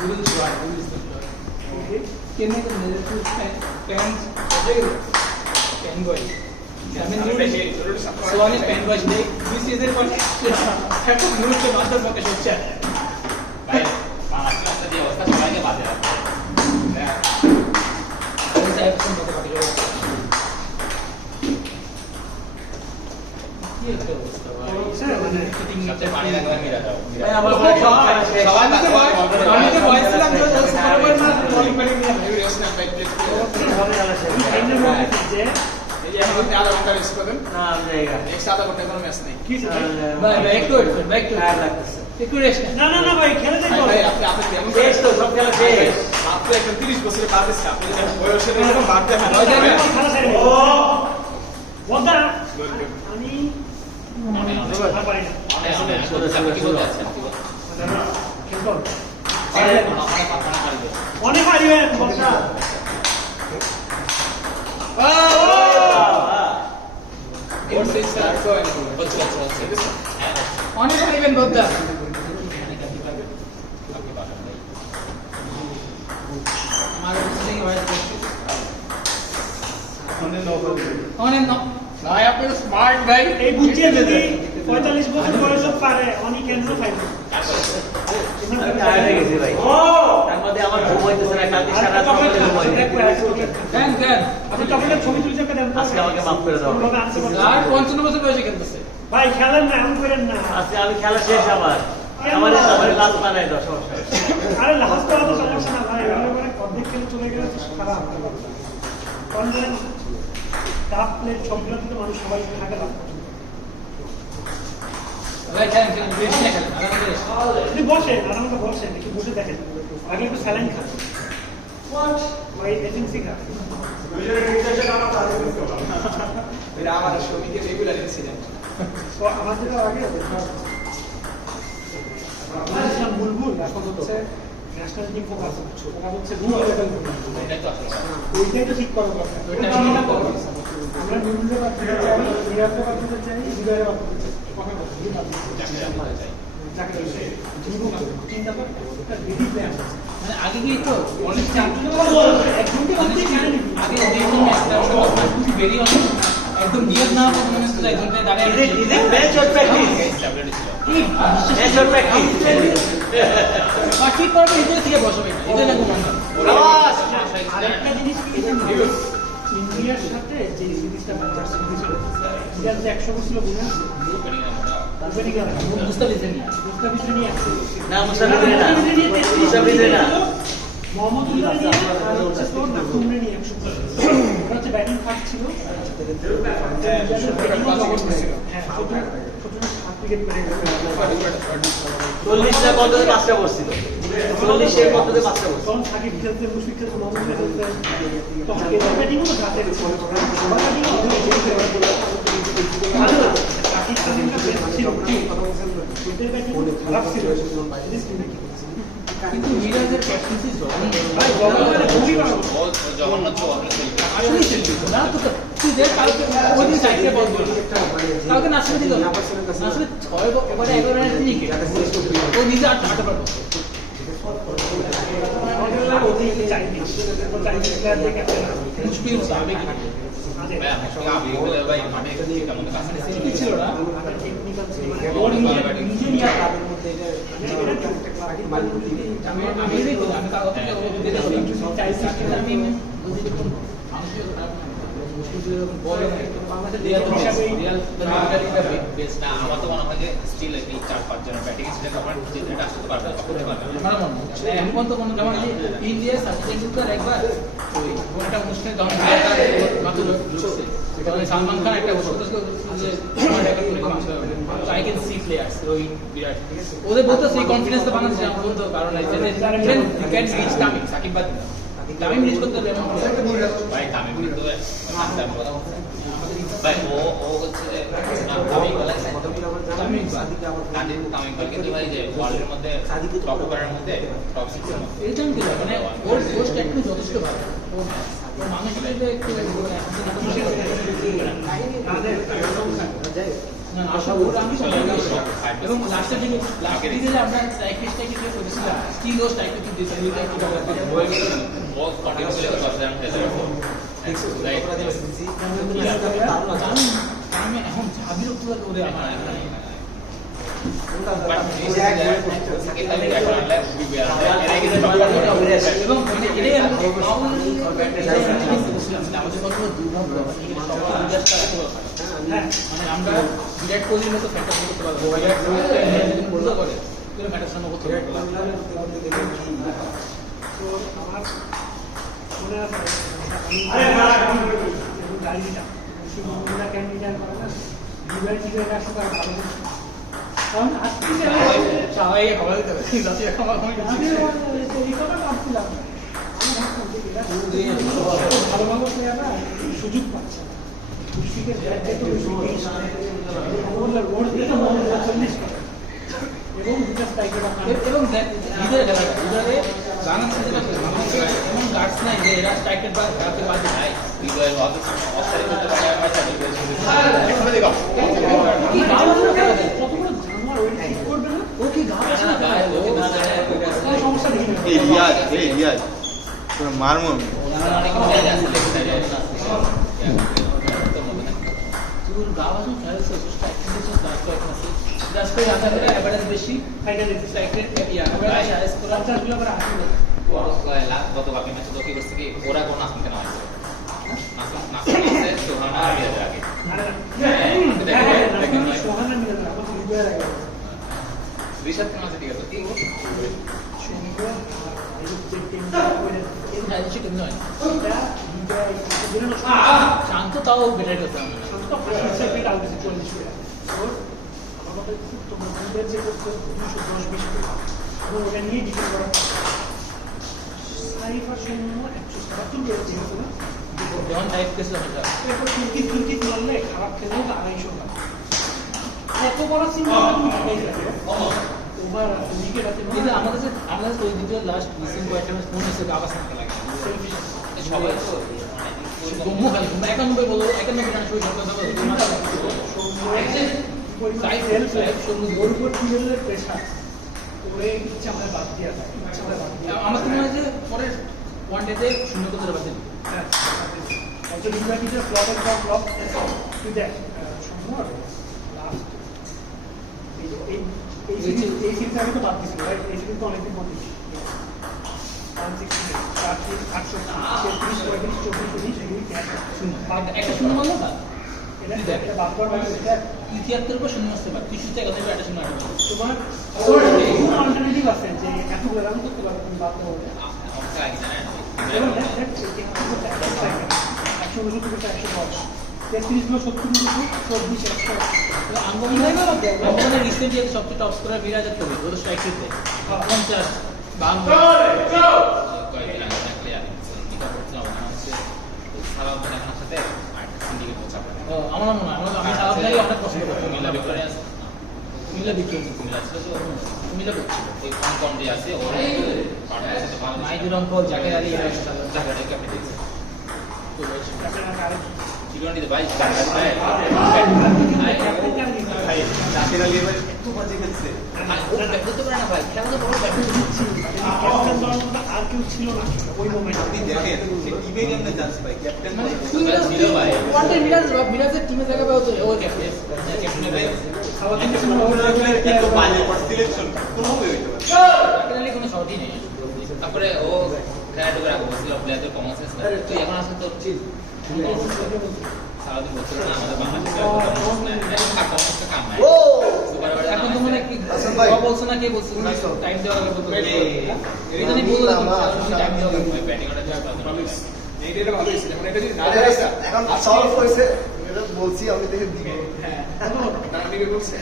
noodles right, noodles the flour. Okay. Can make a little pans. Pan boy. Salmon noodles. So on is pan boy. This is it for have to noodles to master for the show. भाई master से दिया उसका सवाल के बाद है ऐसा Epson होता है ये क्या होता है सबसे पानी लगवा मेरा था भाई अब सवाल के बाद पानी के वॉइस लग जो बराबर ना कॉलिंग करेंगे वीडियो स्नैप बैक पे होने वाला है ये हम लोग आधा घंटा वेस्ट कर दें ना आ जाएगा एक साथ घंटे का मैच नहीं किस भाई बैक टू एक रेस्ट ना ना ना भाई खेले देखो भाई आपने गेम শেষ তো সব খেলা শেষ আপনি 31 বছরের কাছে আপনি বয়সে এরকম বাড়তে হয় ও বদা আমি মনে হয় আর পারি না মনে হয় কি বলতে আছেন অনেক পারিবে বদা और से स्टार्ट को अच्छा অনেক পারিবেন বদা অনেক না আপনি স্মার্ট ভাই এই বুঝিয়ে যদি 45 বছর বয়স পারে অনেক কেন্দ্র পাইবে আমি আগে গেছি ভাই ও তার মধ্যে আমার ঘুম হইতেছে না কালকে সারা রাত দেন আপনি চকলেট ছবি তুলতে দেন আজকে আমাকে maaf করে দাও আর 55 বছর বয়সে খেলতেছে ভাই খেলেন না এমন করেন না আজকে আমি খেলা শেষ আমার লাস্ট বানাই দাও সমস্যা আরে লাস্ট তো সমস্যা না ভাই এগুলো মানে অর্ধেক খেলে চলে গেলে খারাপ অনলাইন কাপ প্লেট সবগুলো তো মানুষ সবাই থাকে না ভাই খেলেন বেশি না খেলেন আপনি বসেন আরামে বসেন একটু বসে দেখেন আগে একটু স্যালাইন খান ভাই এজেন্সি খান এটা আমার শ্রমিকের রেগুলার ইনসিডেন্ট তো আমাদের আগে ইসলাম বুলবুল এখন হচ্ছে ন্যাশনাল টিম ফোকাস হচ্ছে ওইটাই তো ঠিক করা দরকার আমরা বুলবুলের বাচ্চাদের চাই রিয়াদের বাচ্চাদের চাই জিগারের বাচ্চাদের চাই কথা চিন্তা করে একটা বিধি প্ল্যান মানে আগে কি তো অনেক একজনকে আগে বেরিয়ে একদম নিয়ত না মনে হচ্ছে একজনকে দাঁড়িয়ে is it match or practice match or practice ঠিক করবে এটা থেকে বসবে এটা না কোনো আরেকটা জিনিস কি ইন্ডিয়ার সাথে যে সিরিজটা ম্যাচ ছিল যেটা 100 বছর বলে মোহাম্মদুল্লাহ নিয়ে আর হচ্ছে তোর নাকুমরে নিয়ে 100 ওটা হচ্ছে ব্যাটিং ফাস্ট ছিল হ্যাঁ ছোট উইকেট পেয়ে গেছে 40 টা বলে 5টা বসছিল 40 এর মধ্যে 5টা বসছিল তখন সাকিব খেলতে মুশফিক খেলতে মোহাম্মদ খেলতে তখন এই ব্যাটিংও তো হাতে ছিল কিন্তু মিরাজের ক্যাপ্টেন্সি জঘন্য আসলে ছিল না তো তুই দেখ কালকে ওই দিন সাইডে বল কালকে নাসির দিল নাসির 6 ওভারে 11 রানের উইকেট ও নিজে 8 বার মুশকিল সামনে কি ভাই মাঠে কেমন কাছে ছিল না টেকনিক্যাল ছিল ওর ইঞ্জিনিয়ার তাদের মধ্যে আমি দেখো আমি কাগজ থেকে দেখো চাইছি আমি বুঝি দেখুন মানুষের মুশকিল বলে বাংলাদেশের রিয়াল বেস্ট না আমার তো মনে হয় যে স্টিল এই 4-5 জন ব্যাটিং স্টিল আমরা যেটা আসতে পারবে করতে পারবে আমার মনে হয় এখন তো কোনো যেমন ইন্ডিয়া সচিন তেন্ডুলকার একবার ওই একটা অনুষ্ঠানে যখন মাত্র ঢুকছে তখন সালমান খান একটা I can see players Rohit Virat ওদের বলতে সেই কনফিডেন্স তো বানাচ্ছে না বলতো কারণ ক্যান রিচ তামিম সাকিব বাদ তামিম রিচ করতে হবে ভাই তামিম কিন্তু ভাই ও হচ্ছে তামিম কিন্তু ভাই যে ওয়ার্ল্ডের মধ্যে টপ ওভারের মধ্যে টপ 6 এর মধ্যে এইটা কি মানে ওর পোস্ট একটু যথেষ্ট ভালো ও মানুষ হিসেবে একটু না আসলে ওটা আমি এবং লাস্টের দিকে আমরা সাইকেলটা কি করেছিলাম স্টিল ও সাইকেল কি দিয়েছি এটা একটু बहुत particular person है আমি এখন ভাবি রক্ত করে আমার এবং এটাই মানে আমরা বিরাট কোহলির মতো ফ্যাক্টর করতে পারবো বিরাট কোহলি করে কিন্তু ফ্যাক্টর সামনে করতে পারবো তো আমার মনে আছে গাড়িটা সুন্দর ক্যান্ডিডেট করে না দুবার টিকে রাখতে পারে ভালো কারণ আজকে সবাই খাবার দিতে হবে যাতে খাবার হয় আমি এই কথা ভাবছিলাম আমি ভাবতাম যে এটা ভালো ভালো প্লেয়াররা সুযোগ পাচ্ছে না মুশফিকের ব্যাটটা তো ওভারঅল রোড দিয়ে তো 40 এবং দুটো স্ট্রাইকার এবং লিডার লিডারে জানান সেটা এমন গার্ডস নাই যে এরা স্ট্রাইকার বা খেলাতে পারবে নাই লিডার অফসাইড করতে পারে পয়সা দিবে একসাথে দেখো কি গাল আছে কত বড় জানোয়ার ওই ঠিক করবে না ও কি গাল আছে না কোনো সমস্যা নেই এই রিয়াজ তোর মারমু অনেক মজা আছে তোর গাল আছে খেলছে স্ট্রাইকার আছে জাস্ট করে আশা করে এভারেজ বেশি ফাইনাল স্ট্রাইকার ইয়া এভারেজ আইস করে আচ্ছা করে আসবে গত বাকি ম্যাচে তো কি করছে কি ওরা কোন নাসিম কেন আসছে নাসিম আছে সোহানা আর রিয়াজের আগে সোহানা মিলে না কত লিডার আগে রিশাদ কেন আছে ঠিক আছে কি সুন্দর আর এই টিমটা করে এই ম্যাচে কেন নয় এটা শান্ত তাও বেটার করতে হবে শান্ত ফার্স্ট সেট আউট 40 করে ওর আমাদের তোমার দুধের যে করতে 210 20 করে এবং ওটা নিয়ে ডিফেন্ড করা সাইফার শূন্য 177 রয়েছে না যখন টাইপ কেসে আমরা এরপর তিনটি মারলে খারাপ খেলেও 250 না কত বড় সিঙ্গেল তুমি দেখাই ওভার উইকেট আছে কিন্তু আমাদের ওই দুটো লাস্ট রিসেন্ট কয়েকটা ম্যাচ মনে হচ্ছে আবাস না লাগে সেলফিশ সবাই তো গম্মু খালি 91 বলো 91 রান শুরু করতে হবে সাইড সেলফ ওর উপর টিমের প্রেসার ওরে ইচ্ছা আমরা বাদ দিয়া থাকে ইচ্ছা আমরা বাদ দিয়া আমার তো মনে হয় যে পরে ওয়ান ডেতে শূন্য করতে পারবেন হ্যাঁ অত দুটো কিছু ফ্লপের পর ফ্লপ তুই দেখ সম্ভব লাস্ট এই সিরিজ আগে তো বাদ দিছিল রাইট এই সিরিজ তো অনেকদিন পর দিচ্ছি একটা শূন্য মানলো না এটা বাদ করার মানে এটা 73 পর শূন্য আসতে পারে 73 এখানে একটা শূন্য আসবে তোমার অল্টারনেটিভ আছে যে এত রান করতে পারবে তুমি বাদ দাও অবস্থা আগে জানেন এবং দ্যাট 169 থেকে 110 33 গুলো 70 গুলো 24 100 আঙ্গম নাই না আমাদের রিসেন্টলি সবচেয়ে টপ স্কোরার বিরাজের তবে ওর স্ট্রাইক রেটে 50 বাংলা কয়েকদিন আগে দেখলে আমি এটা করছিলাম আমার হচ্ছে সালাম খানের সাথে আর সিন্ডিকেট পৌঁছাবো আমার মনে হয় আমি সালাম ভাই অনেক পছন্দ করি মিলা ভিক্টোরিয়া মিলা বিক্রম মিলা ছিল তো মিলা করছিল ওই কম যে আছে ওর পার্টনার সাথে ভালো মাইদুর অঙ্কল জাকের আলী এর সাথে জায়গাটা ক্যাপে দিয়েছে তো টি20 ভাই জাকির আলী ভাই একটু বাজে খেলছে ও ব্যাট করতে পারে না ভাই খেলা তো বড় ব্যাট দিচ্ছি আর কেউ ছিল না ওই মোমেন্টে আপনি দেখেন যে টিমে কেমনে চান্স পায় ক্যাপ্টেন মানে ছিল ভাই ওয়ানডে মিরাজের টিমে জায়গা পাওয়া তো ওই ক্যাপ্টেন ক্যাপ্টেন ভাই এত বাইরে পর সিলেকশন কোন হবে হইতে পারে জাকের আলী কোনো শটই নেই তারপরে ও খেলা তো রাখবো বলছিল প্লেয়ারদের কমন সেন্স না তুই এখন আসলে তোর সারাদিন বলছিল না আমাদের বাংলাদেশে কমন সেন্স কাম নাই এখন তো মানে কি বলছো না কে বলছো টাইম দেওয়া লাগবে বলতে এটা নিয়ে বললাম টাইম দেওয়া লাগবে ব্যাটিং অর্ডার দেওয়ার প্রবলেম এইটা ভালো হয়েছে এখন এটা যদি না এখন সলভ হয়েছে এটা বলছি আমি দেখে দিব হ্যাঁ আমি বলছি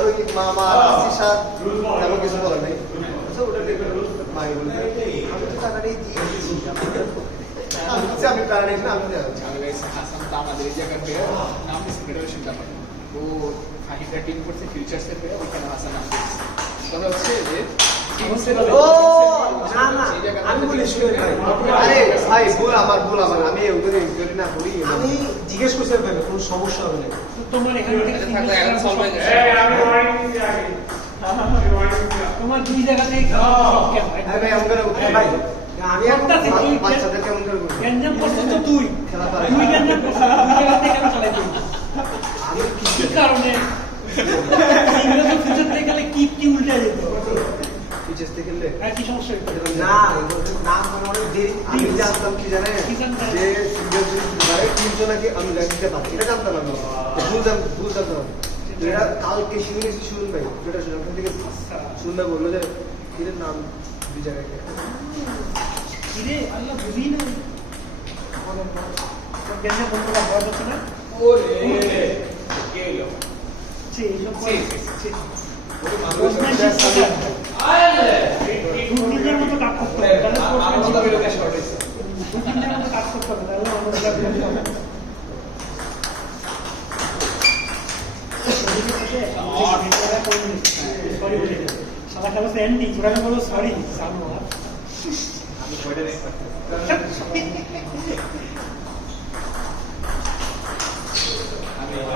ওই মামা আসিসাদ এমন কিছু বলে নাই আচ্ছা ওটা দেখে মাই বলছে আমি তো টাকাটাই দিয়েছি আমি টাকা না আমি হাসান তো আমাদের এই জায়গার প্লেয়ার নাম ফেডারেশনটা পারে ও ফাহিমটা টিম করছে ফিউচার্সের প্লেয়ার ওইখানে হাসান নাম দিয়েছে তবে হচ্ছে যে ও না না আমি বলি শুনে ভাই আরে ভাই ভুল আমার আমি ওখানে ইনকোয়ারি না করি আমি জিজ্ঞেস করতে পারবো কোনো সমস্যা হবে না তোমার এখান থেকে থাকলে এখন সলভ হয়ে গেছে তোমার দুই জায়গাতেই আরে ভাই আমরা ভাই আমি একটা থেকে বাচ্চাদের কেমন করে বলি গ্যাঞ্জাম করছিস তো তুই খেলা পারে তুই গ্যাঞ্জাম করছিস দুই জায়গাতে কেন চালাই তুই আমি কি কারণে ইংরেজি ফিচার থেকে গেলে কি উল্টে যেত পিচেস থেকে খেললে আর কি সমস্যা হইতো না এগুলোর নাম মানে অনেক দেরি আমি জানতাম কি জানেন কি জানতেন? যে সিঙ্গেল ভাই তিনজন নাকি আমি রাখতে পারছি এটা জানতাম আমি বুঝতাম না এরা কালকে শুনুন ভাই যেটা শুনুন ওখান থেকে শুনলে বললো যে এদের নাম দুই জায়গায় কিরে আল্লাহ বুঝি না গ্যাঞ্জাম বন্ধ করা ভয় হচ্ছে না ওরে কে এলো ছি এইসব ছি আরে দুদিনের মতো কাজ করতে হবে তাহলে আমার কথা বেরোতে শর্ট হইছে দুদিনের মতো কাজ করতে হবে তাহলে আমাদের সাদা কালো স্যান্ডি তোরা বলো সরি সামনে আমি কয়টা নেই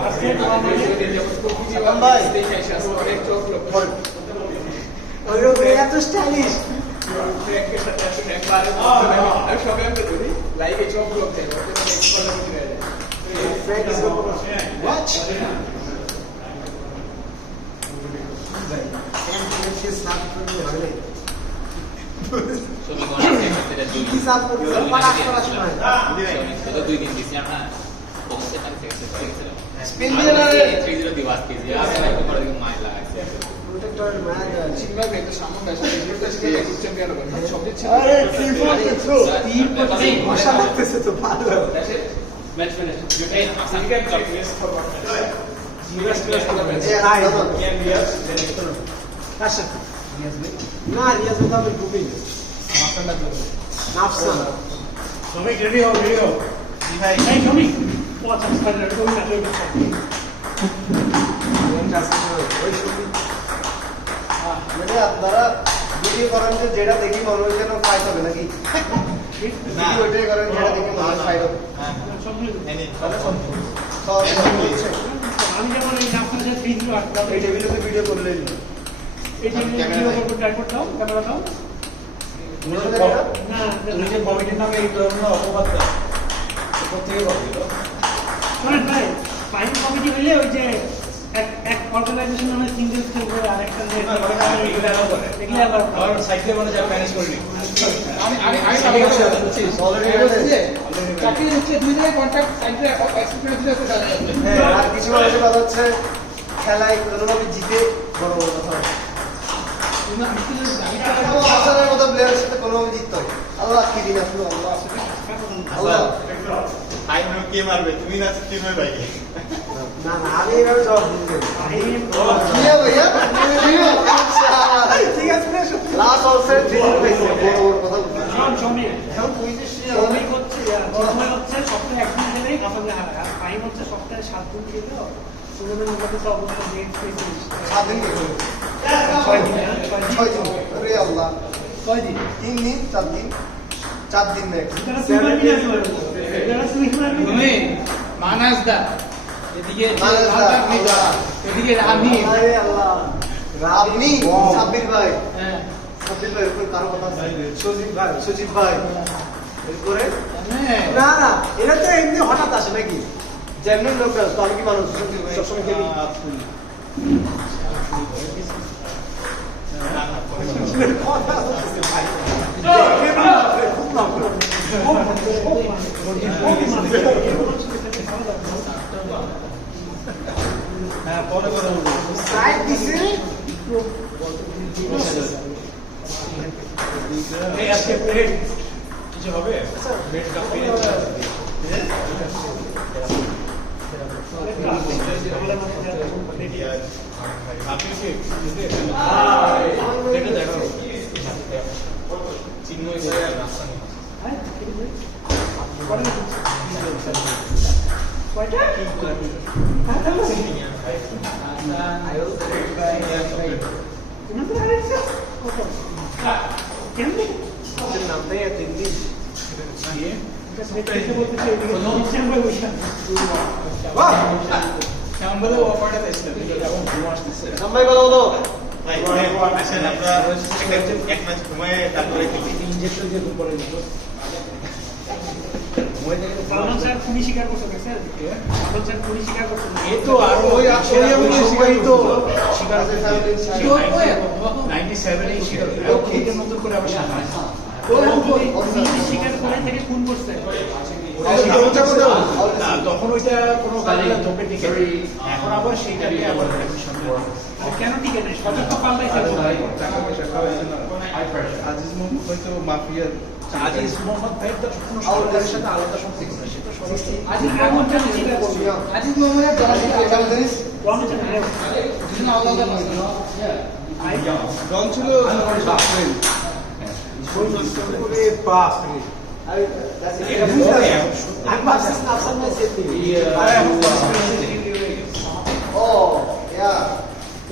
আজকে তোমাদের ভাই অনেক চোখ লোক ওই এত স্টাইলিশ আমি সবাই ধরি লাইভে চোখ লোক দেয় friend is watch say snap করতে হবে ছবি কোন আছে সেটা দুই কি সাপ করতে পারাস করার সময় এটা 2 দিন দিছি আমরা বক্সে টাইম সেক্সে স্পিন দিয়ে না 30 দিবাস কেজি আছে লাইক করে মাইল লাগাইছে প্রোটেক্টর ম্যাগ চিন্তা করে সামনে বেশি ভিডিওটা ছিল চ্যাম্পিয়ন হবে সব দিচ্ছে আরে ত্রিপল থ্রো মশা লাগতেছে তো ভালো ম্যাচ ফিনিশ এই আসান কে প্লেস ফরওয়ার্ড জিরাস প্লাস করা ম্যাচ ক্যান রিয়াজ কাশা না রিয়াজ তো আমি ডুবে মাস্টারটা তো নাফসান সবাই রেডি হও ভাই এই জমি পোলা চান্স পাইলে তুমি না তুই মানে আপনারা ভিডিও করেন যে যেটা দেখি মনে হয় যেন ফাইট হবে নাকি ভিডিও ওইটাই করেন যেটা দেখি মনে হয় ফাইট হবে সব সব আমি যেমন এই নামটা যে 3 আটকাও এই টেবিলেতে ভিডিও করলেই এই যে ভিডিও করতে ট্রাই করতাম ক্যামেরা দাও না নিজের কমিটির নামে এই ধরনের অপবাদটা প্রত্যেকে বলছিল শোনেন ভাই ফাইন কমিটি হইলে ওই যে এক অর্গানাইজেশন মানে সিঙ্গেল স্টেপ করে আরেকটা এগুলো অ্যালাউ করে এগুলো আবার আমার সাইডে মানে যা ম্যানেজ করে নি আমি ঠিক আছে অলরেডি চাকরি হচ্ছে দুই জায়গায় কন্ট্রাক্ট সাইডে এক্সপেরিয়েন্স দিলে তো জানা যাবে হ্যাঁ আর কিছু মানুষের কথা হচ্ছে খেলায় কোনোভাবে জিতে বড় বড় কথা হয় আসানের মতো প্লেয়ারের সাথে কোনোভাবে জিততে হবে আল্লাহ কি দিন আসলো আল্লাহ হাই নো কে মারবে তুমি না টিমে ভাই না না আমি এইভাবে জবাব দিতে ভাইয়া ঠিক আছে লাস্ট অলসে ট্রেনিং পাইছে বড় বড় কথা জমি এখন তুই যে জমি হচ্ছে জমি হচ্ছে সপ্তাহে একদিন খেলেই আসলে হারায় আর ফাইন হচ্ছে সপ্তাহে 7 দিন খেলেও টুর্নামেন্ট মধ্যে তো অবস্থা নেট পেয়েছে 7 দিন গেছে 6 দিন আরে আল্লাহ 6 দিন 3 দিন 4 দিন 4 দিন নেক্সট এটা সুইমার কি আছে এটা সুইমার তুমি মানাসদা এদিকে এদিকে রামি আরে আল্লাহ রাবনি সাব্বির ভাই হ্যাঁ সাব্বির ভাই এরপর কারো কথা আছে সুজিত ভাই এরপরে হ্যাঁ না না এটা তো এমনি হঠাৎ আসে নাকি জেনুইন লোকরা তো আমি কি মানুষ সবসময় খেলি কথা হচ্ছে ভাই খুব নাম হ্যাঁ পরে পরে সাইড দিছে এই আজকে প্লেট কিছু হবে প্লেট কাপ আপনি কি এটা দেখো চিন্ময় স্যার রাস্তা নেই কেমন কোচের নামটাই এত ইংলিশ। বাহ! শ্যামবাদে অফারটা পেয়েছিলাম এবং ঘুম আসতেছে সাম্বাই কথা বলো। ভাই আসেন আমরা এক ম্যাচ ঘুমায় তারপরে খেলি। ইনজেকশন দিয়ে ঘুম পড়ে যেত সালমান স্যার খুনি স্বীকার করছে স্যার সালমান স্যার খুনি স্বীকার করছে এই তো আর ওই আমাদের শিকারই তো। শিকার আছে সাহেবের কি শিকার। হতো 97 এ শিকার ওকে নতুন করে আবার শিকার স্বীকার করে থেকে খুন করছে না তখন ওইটা কোনো কাজে তোপে টিকে এখন আবার সেইটাকে আবার আর কেন টিকে নেই সতর্ক পাল্টাইছে টাকা পয়সা খাওয়াইছে না আজিজ মোহাম্মদ হয়তো মাফিয়ার আজিজ মোহাম্মদ ভাইয়ের তো কোনো সরকারের সাথে আলাদা সম্পর্ক না সেটা সরাসরি আজিজ মোহাম্মদ জানি স্বীকার করছে আজিজ মোহাম্মদের দলালি কেমন জানিস? ডন ছিল ওরে বাপ রে। এটা বুঝতে আমি ভাবছিস না আফসান ভাই সেট নেই। ও ইয়া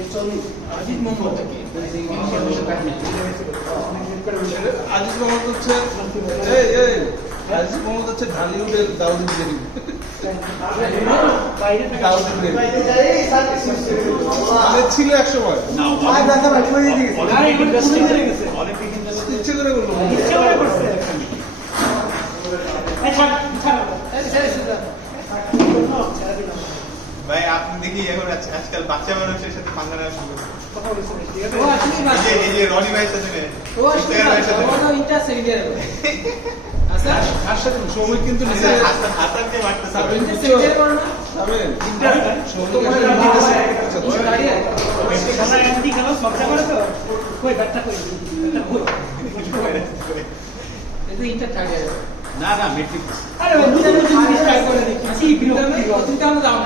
it's only আজিজ মোহাম্মদ কি আজিজ মোহাম্মদ হচ্ছে এই আজিজ মোহাম্মদ হচ্ছে ঢালিউডের দাউদ ইব্রাহিম। বাইরে থেকে দাউদ ইব্রাহিম মানে ছিল এক সময় আরে এগুলো খুনি হয়ে গেছে ইচ্ছে করে বলবো ইচ্ছা করে করছে এই ছাড় ছাড় ভাই আপনি দেখি এখন আজকাল বাচ্চা মানুষের সাথে পাঙ্গা নেওয়া শুরু করেছে। কথা বলছে ঠিক আছে এই যে রনি ভাইয়ের সাথে ইস্তেকার ভাইয়ের সাথে আর সাথে সময় কিন্তু নিজে হাসানকে মারতেছে ভাই। আমরা অ্যান্টি খেলো চর্চা করে তো কই ব্যাটটা কই না না মেট্রিক আরে বাবু তুমি ট্রাই করে দেখি কি বিরক্ত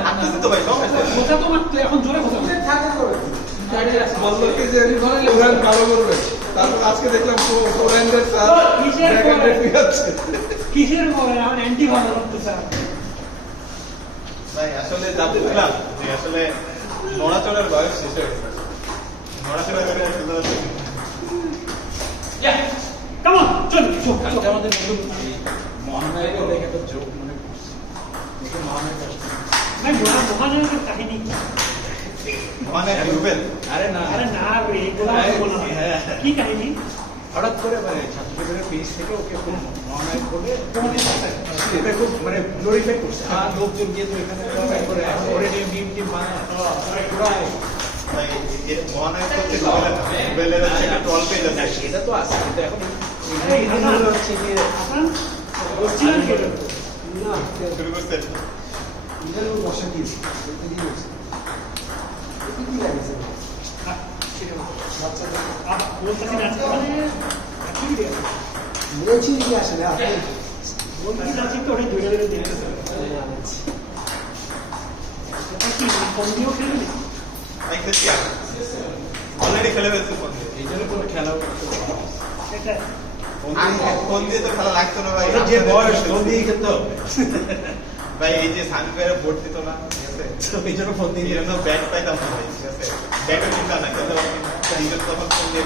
হাঁটতেছে তো ভাই সব কথা তো মাত্র এখন জোরে কথা বললো কি যে কোরআন ভালো করবে, তারপর আজকে দেখলাম কোরআনের স্যার কিসের ব্র্যাকেটে ফিরাচ্ছে। কিসের বলে আমার অ্যান্টি ভালো করতে স্যার ভাই আসলে যা বুঝলাম যে আসলে নড়াচড়ার বয়স শেষ হয়ে গেছে। নড়াচড়া করে আর খেলা হচ্ছে না। কাম অন চল চল কালকে আমাদের নতুন মহানায়ক দেখে তো যোগ মনে করছে নতুন মহানায়ক আসছে না মহানায়কের কাহিনী মানে রুবেল আরে না আরে না রে এগুলো বলো না কি কাহিনী হঠাৎ করে মানে ছাত্রদের পেজ থেকে ওকে খুব মহানায়ক বলে ওকে খুব মানে গ্লোরিফাই করছে আর লোকজন গিয়ে তো এখানে glorify করে ওরে নিয়ে মিম টিম বানায় পুরাই ভাই এর মহানায়ক তো হচ্ছে রুবেল না। রুবেলের হচ্ছে একটা টল পেজ আছে। সেটা তো আছে কিন্তু এখন এই হাসান হচ্ছে যে হাসান বলছিলেন কি শুরু করছেন বলতেছি না মানে বলতেছি না তো ওই দুইটা ধরে দিতে কি ফোন দিয়েও খেলবি ভাই খেলছি অলরেডি খেলে ফেলছে ফোন দিয়ে। এই জন্য কোনো খেলা এটা ফোন দিয়ে তো খেলা লাগতো না ভাই। যে বয়স ফোন দিয়ে খেলতো ভাই এই যে সানফেয়ারে ভোট দিত না ঠিক আছে, এই জন্য ফোন দিয়ে এই জন্য ব্যাট পাইতাম না ভাই ঠিক আছে, ব্যাটও কিনতাম না খেলতে পারতাম না। এই জন্য তখন ফোন দিয়ে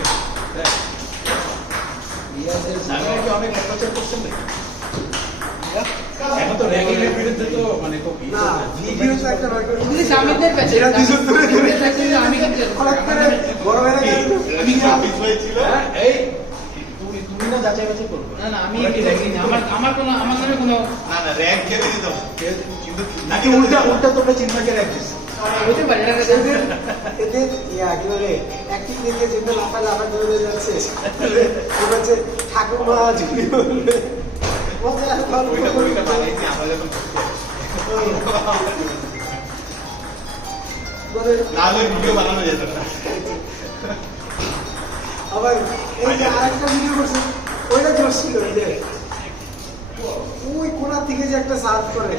সামনে কি অনেক অত্যাচার করছেন নাকি এখন তো র্যাগিং এর বিরুদ্ধে তো মানে খুব না, ভিডিও তো একটা বার করে এরা দুজন ধরে ধরে আমি কিন্তু হঠাৎ করে বড় ভাইরা গেল তো। আমি সার্ভিস হয়েছিল হ্যাঁ, এই তুমি না যাচাই বাছাই করবে না না আমি আমরা কি র্যাগিং আমার নামে কোনো না না র্যাঙ্ক খেলে দিতাম কিন্তু নাকি উল্টা উল্টা তোমরা চিন্তাকে রাখছিস হতে পারে না এদের কি বলে অ্যাক্টিং দেখে যেগুলো লাফা ধরে যাচ্ছে ওটা হচ্ছে ঠাকুমা ঝুলি বলবে ওইটা বানাইছি আমরা যখন না হলে ভিডিও বানানো যেত না। আবার এই যে আরেকটা ভিডিও করছে ওইটা জোর ছিল এই যে ওই কোনা থেকে যে একটা সার্চ করে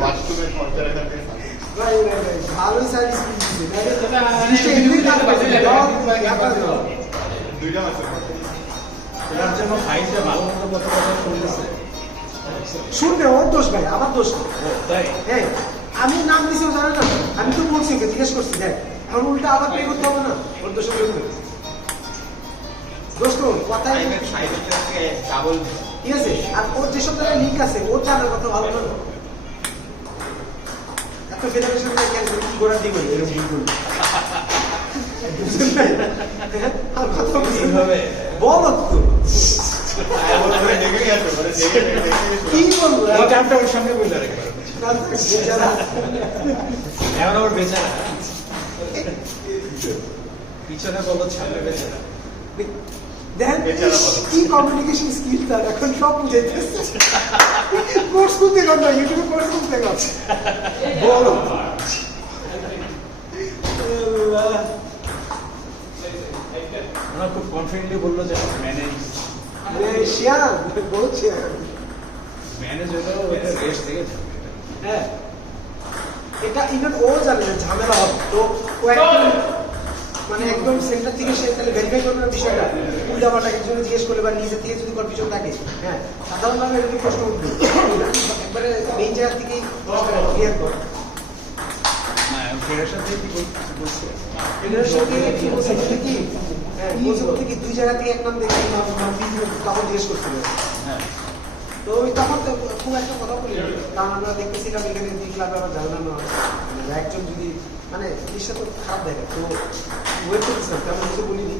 ওয়াশরুমের খরচার এখান থেকে ভাই ভালোই সার্ভিস দিচ্ছে দুইটা মাসের এটার জন্য ভাইসে ভালো মতো কথা কথা শুনতেছে শুনবে ওর দোষ ভাই আমার দোষ না। তাই এই আমি নাম দিছি ও জানে না, আমি তো বলছি ওকে জিজ্ঞেস করছি দেখ এখন উল্টা আবার পে করতে হবে না, ওর দোষ দোস্ত কথাই ডাবল ঠিক আছে, আর ওর যেসব জায়গায় লিঙ্ক আছে ওর জানার কথা ভালো না। একটা ফেডারেশন কি করার দিবে এরকম লিঙ্কগুলো আর কথা বলো তো কি বলবো এই টাইমটা ওর সঙ্গে বলে রাখবে যারা এখন ওর বেচারা পিছনে বলো সামনে বেচারা দেখেন বেচারা বলো। কি কমিউনিকেশন স্কিল তার এখন সব বুঝাইতেছে। কোর্স করতে কর না, ইউটিউবে কোর্স করতে কর বলো। ওরা খুব কনফিডেন্টলি বললো যে ম্যানেজ শিয়ার বহুত শিয়ার। ম্যানেজ হলেও এটা রেস্ট থেকে যাবে হ্যাঁ, এটা ইভেন ও জানে না ঝামেলা হবে, তো ও একদম মানে একদম সেন্টার থেকে সে তাহলে ভেরিফাই করবে না বিষয়টা, উল্টা পাল্টা কিছু যদি জিজ্ঞেস করলে বা নিজে থেকে যদি কনফিউশন থাকে, হ্যাঁ সাধারণভাবে এরকম প্রশ্ন উঠবে, একবারে মেইন জায়গা থেকেই ক্লিয়ার করে। না ফেডারেশন থেকে কি বলছে ফেডারেশনকে কি বলছে বলতে কি, হ্যাঁ বলছে বলতে কি দুই জায়গা থেকে এক নাম দেখে তখন জিজ্ঞেস করছিল। হ্যাঁ তো ওই তখন তো খুব একটা কথা বলি, কারণ আমরা দেখতেছিলাম এখানে দুই ক্লাবে আবার জানানো হয়, মানে একজন যদি মানে জিনিসটা তো খারাপ দেখে, তো ওয়েট করতেছিলাম তেমন কিছু বলিনি।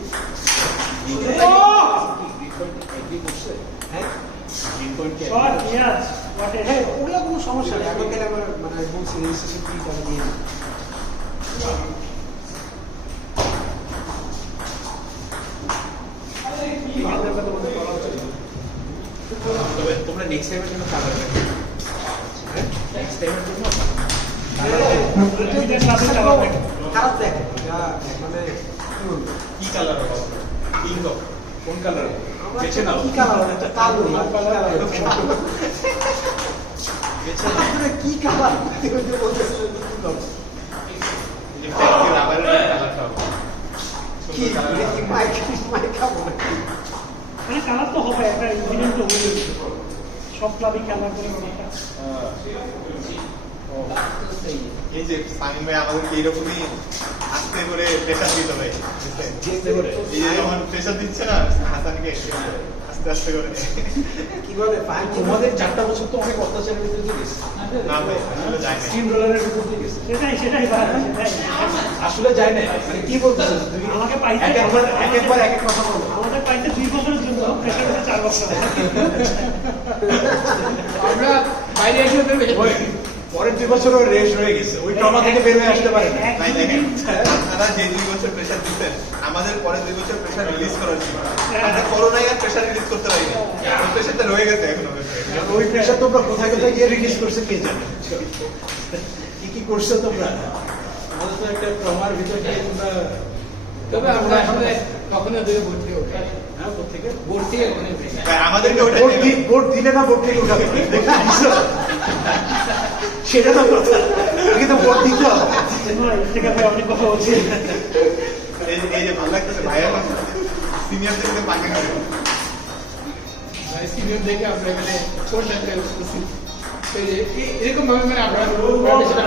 হ্যাঁ শট ইয়াস হোয়াট হ্যাঁ ওগুলো কোনো সমস্যা নেই, এখন গেলে আমার মানে বলছি রেজিস্ট্রেশন কি তাহলে দিয়ে দিই। তবে তোমরা নেক্সট টাইমের জন্য কালার নেক্সট টাইমের জন্য খারাপ দেখে মানে কি বলবো, কি কালার হবে পিঙ্ক কোন কালার আমরা বেছে নাও কি কালার হবে কালো না কি কালার হবে আপনারা কি কালার বলতেছিলেন যে ফ্যাক্টরি রাবারের কালারটা হবে কি এটা কি মাইক মাইক খাবো নাকি? মানে কালার তো হবে, একটা ইনভিডেন্ট তো হয়ে যাবে, সব ক্লাবই কালার করে একটা এই যে সামিম ভাই আমাদেরকে এইরকমই আস্তে করে প্রেশার দিতে হবে এই যে যখন প্রেশার দিচ্ছে না হাসানকে আস্তে আস্তে করে কি বলে ফাইন তোমাদের 4টা বছর তো অনেক অত্যাচারের ভিতরে দিয়ে গেছে না ভাই আসলে যায় না স্টিম রোলারের ভিতরে দিয়ে গেছে সেটাই ভাই, সেটাই আসলে যায় না মানে কি বলতেছো তুমি আমাকে পাইতে একবার এক এক কথা বলো আমাদের পাইতে 2 বছরের জন্য প্রেশার হচ্ছে 4 বছর। আমরা বাইরে এসে ওদের বেঁচে ওই পরের 2 বছর ওর রেস্ট হয়ে গেছে, ওই ট্রমা থেকে বের হয়ে আসতে পারে না। ভাই দেখেন আপনারা যে 2 বছর প্রেশার দিতেন আমাদের পরে 2 বছর প্রেশার রিলিজ করার ছিল আমরা করোনায় আর প্রেশার রিলিজ করতে পারিনি ওই প্রেশারটা রয়ে গেছে এখনো ওই প্রেশার তোমরা কোথায় কোথায় গিয়ে রিলিজ করছে কে জানে, কি কি করছো তোমরা, আমাদের তো একটা ট্রমার ভিতর দিয়ে তোমরা তবে আমরা আসলে কখনো ওদের বোর্ড থেকে উঠে হ্যাঁ কোথেকে বোর্ড থেকে ওখানে উঠে ভাই আমাদেরকে ওটা ভোট দিলে না ভোট থেকে উঠাবে সেটা তো কথা, আগে তো ভোট দিতে হবে। থেকে ভাই অনেক কথা বলছি। এই যে ভালো লাগতেছে ভাইয়ের সিনিয়রদের সাথে পাঙ্গে করে সিনিয়র দেখে আমরা এখানে কোন টাইপের করছি, এই যে এরকম ভাবে মানে আমরা সেটা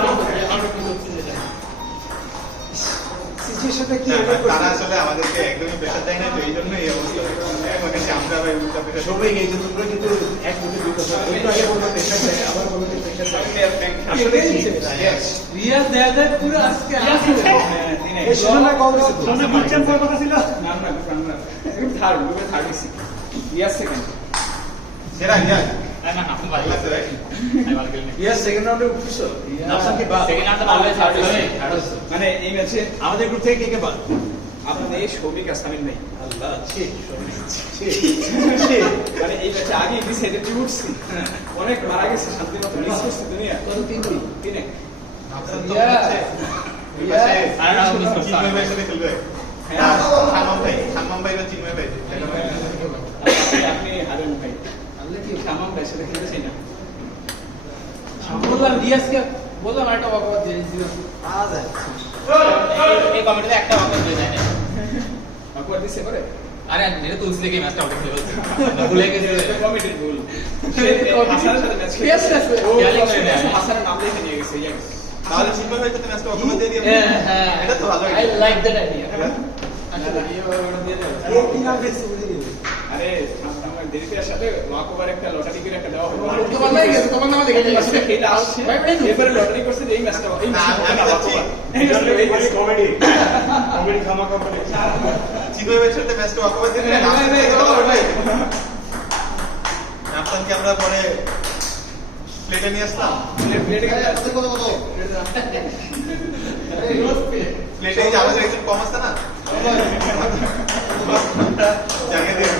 আমরা কি করছি যেটা সিচুয়েশনটা কি না, হবে তারা আসলে আমাদেরকে একদমই প্রেশার দেয় না, তো এই জন্য এই অবস্থা এখন এসে আমরা ভাই উল্টা প্রেশার সবাই এই যে তোমরা কিন্তু এক ভোটে 2 কথা একটু আগে বললো প্রেশার দেয়, আবার বললো প্রেশার দেয়, আসলে কি রিয়াজ দেয়াদের পুরো আজকে এই সুযোগটা কল দাও মানে বুঝছেন কোন কথা ছিল? সেরা রিয়া না হাসান ভালো লাগছে ভাই আমি ভালো খেলিনি ইয়ার সেকেন্ড রাউন্ডে উঠছো নাফসান কি বাদ সেকেন্ড হাফটা ভালো হয়েছে থার্ড হয়েছে মানে এই ম্যাচে আমাদের গ্রুপ থেকে কে বাদ আপনাদের এই সৌভিক আসামিন নেই আল্লাহ ছি মানে এই ম্যাচে আগে ডিসাইডেড উঠছি অনেক মারা গেছে শান্তি মতো মিস করছে দুনিয়া কত তিনে আফসান তো রিয়া। হচ্ছে ওই পাশে আর না মিস করছে চিন্ময় ভাইয়ের সাথে খেলবে হ্যাঁ। সালমান ভাই বা চিন্ময় ভাই আপনি হারেন ভাই আল্লাহ কি শামাম ভাই সাথে খেলতে চাই না বললাম রিয়াজকে বললাম একটা বাবা দিয়ে দিল পাওয়া যায়। এই কমিটিতে একটা ওয়াক হয়ে যায় না বাকুয়ার দিছে করে আরে এটা তুলসি থেকে ম্যাচটা আউট করে ফেলছে ভুলে গেছে কমিটির ভুল হাসানের সাথে ম্যাচ Yes, yes, yes. হাসানের নাম লিখে নিয়ে গেছে তাহলে চিন্ময় ভাই সাথে ম্যাচটা অপমান দিয়ে দিয়ে হ্যাঁ এটা তো ভালো আই লাইক দ্যাট আইডিয়া এ কি নাম দিয়েছে বুঝে গেছে আরে আমার দেরিতে সাথে ওয়াক ওভার একটা লটারি করে একটা দেওয়া হলো তোমার লাগে গেছে, তোমার নামে দেখে এই ম্যাচটা খেলা হচ্ছে এবারে লটারি করছে যে এই ম্যাচটা এই না, ম্যাচটা আমি যাচ্ছি। কমেডি কমেডি খামা কমেডি চিনভাইয়ের সাথে ম্যাচটা অকবার দিলে নামতামকে আমরা পরে প্লেটে নিয়ে আসলাম। প্লেটে প্লেটে যে আমাদের একজন কম আছে না জানিয়ে দিন।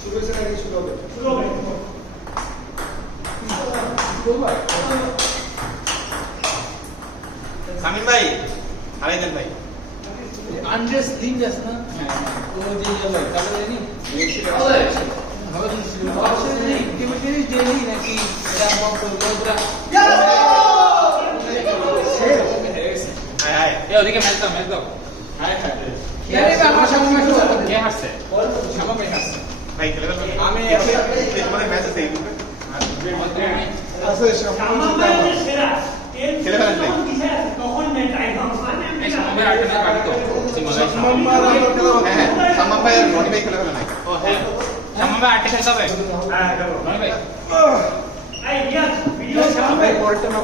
শুরু হয়েছে নাকি শুরু হবে? সামিন ভাই আড়াই দেন ভাই। আন্ড্রেস লিঙ্ক আছে না ও যে ইয়ে ভাই কালো জানি নাকি এটা বম পুরো হায় হায় এ ওদিকে ম্যাচ দাও হায় হায় আমার সামনে কে হারছে শামা ভাই হাসছে ভাই খেলে ফেলবেন? আমি তোমাদের ম্যাচ আছে ইউটিউবে? আছে খেলে ফেলেন ভাই। সম্ভবের আটটা বাকি তো হ্যাঁ হ্যাঁ সাম্মান ভাই আর রনি ভাই খেলে ফেলে নাই। ও হ্যাঁ সম্ভবে আটটা খেলতে হবে হ্যাঁ চলো রনি ভাই ভাই পরেরটা না